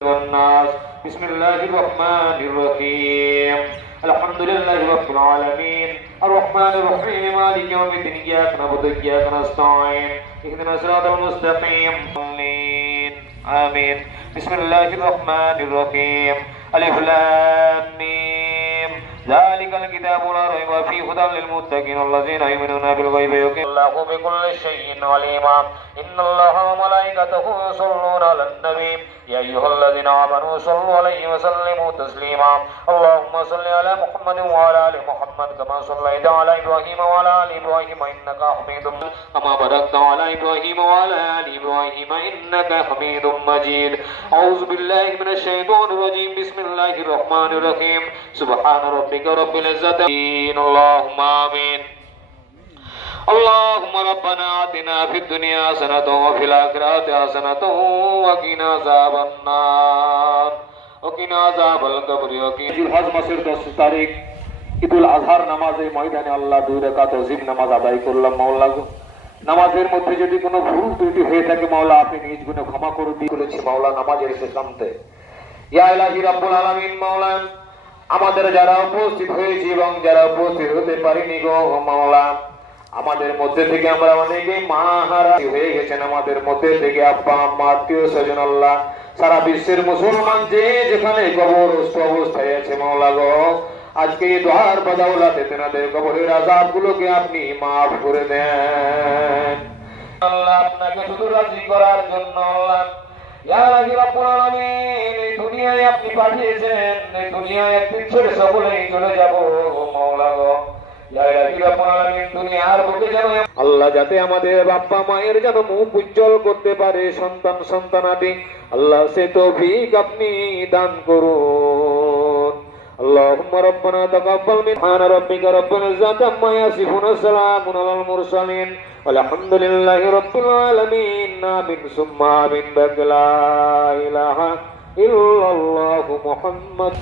والناس بسم الله الرحمن الرحيم الحمد لله رب العالمين الرحمن الرحيم مالك يوم الدين إياك نعبد وإياك نستعين اهدنا الصراط المستقيم آمين بسم الله الرحمن الرحيم ألف لام ميم ذلك الكتاب لا ريب فيه هدى للمتقين الذين يؤمنون بالغيب يقيمون الله بكل شيء عليما إن الله وملائكته يصلون على النبي يا أيها الذين آمنوا صلوا عليه وسلموا تسليما اللهم صل على محمد وعلى آل محمد كما صليت على إبراهيم وعلى آل إبراهيم إنك حميد مجيد كما باركت على إبراهيم وعلى آل إبراهيم إنك حميد مجيد أعوذ بالله من الشيطان الرجيم بسم الله الرحمن الرحيم سبحان ربك رب العزة اللهم آمين اللهم ربنا آتنا في الدنيا حسنة وفي الآخرة حسنة وقنا عذاب النار وقنا عذاب القبر وقنا الحج মাসের 10 তারিখ ঈদুল আজহার নামাজে ময়দানে আল্লাহ 2 রাকাত ওয়াজিব নামাজ আদায় করলাম মাওলা গো নামাজের মধ্যে যদি কোনো ভুল ত্রুটি হয়ে থাকে মাওলা আপনি নিজ গুণে ক্ষমা করে দিয়েছেন মাওলা নামাজের শেষান্তে ইয়া ইলাহি রাব্বুল আলামিন মাওলা আমাদের যারা উপস্থিত হয়েছে এবং যারা উপস্থিত হতে পারেনি গো মাওলা আমাদের মধ্যে থেকে আমরা অনেকে মা হারা হয়ে গেছেন আমাদের মধ্যে থেকে আব্বা আম্মা আত্মীয় স্বজন আল্লাহ সারা বিশ্বের মুসলমান যে যেখানে কবরস্থ অবস্থায় আছে মাওলা গো আজকে এই দোয়ার বদৌলতে তেনাদের কবরের আযাবগুলোকে আপনি maaf করে দেন আল্লাহ আপনাকে শুধু রাজি করার জন্য আল্লাহ ইয়া রাব্বুল আলামিন এই দুনিয়ায় আপনি পাঠিয়েছেন এই দুনিয়ায় একদিন ছেড়ে সকলেই চলে যাব মাওলা গো আল্লাহ যাতে আমাদের বাবা মায়ের যেন মুখ উজ্জ্বল করতে পারে সন্তান সন্তানাদি আল্লাহ সে তৌফিক আপনি দান করুন আল্লাহুম্মা রাব্বানা তাকাব্বাল মিন্না রাব্বিকা রাব্বিল ইজ্জাতি আম্মা ইয়াসিফুন সালামুন আলাল মুরসালিন আলহামদুলিল্লাহি রাব্বিল আলামিন আমিন সুম্মা আমিন লা ইলাহা ইল্লাল্লাহু মুহাম্মাদ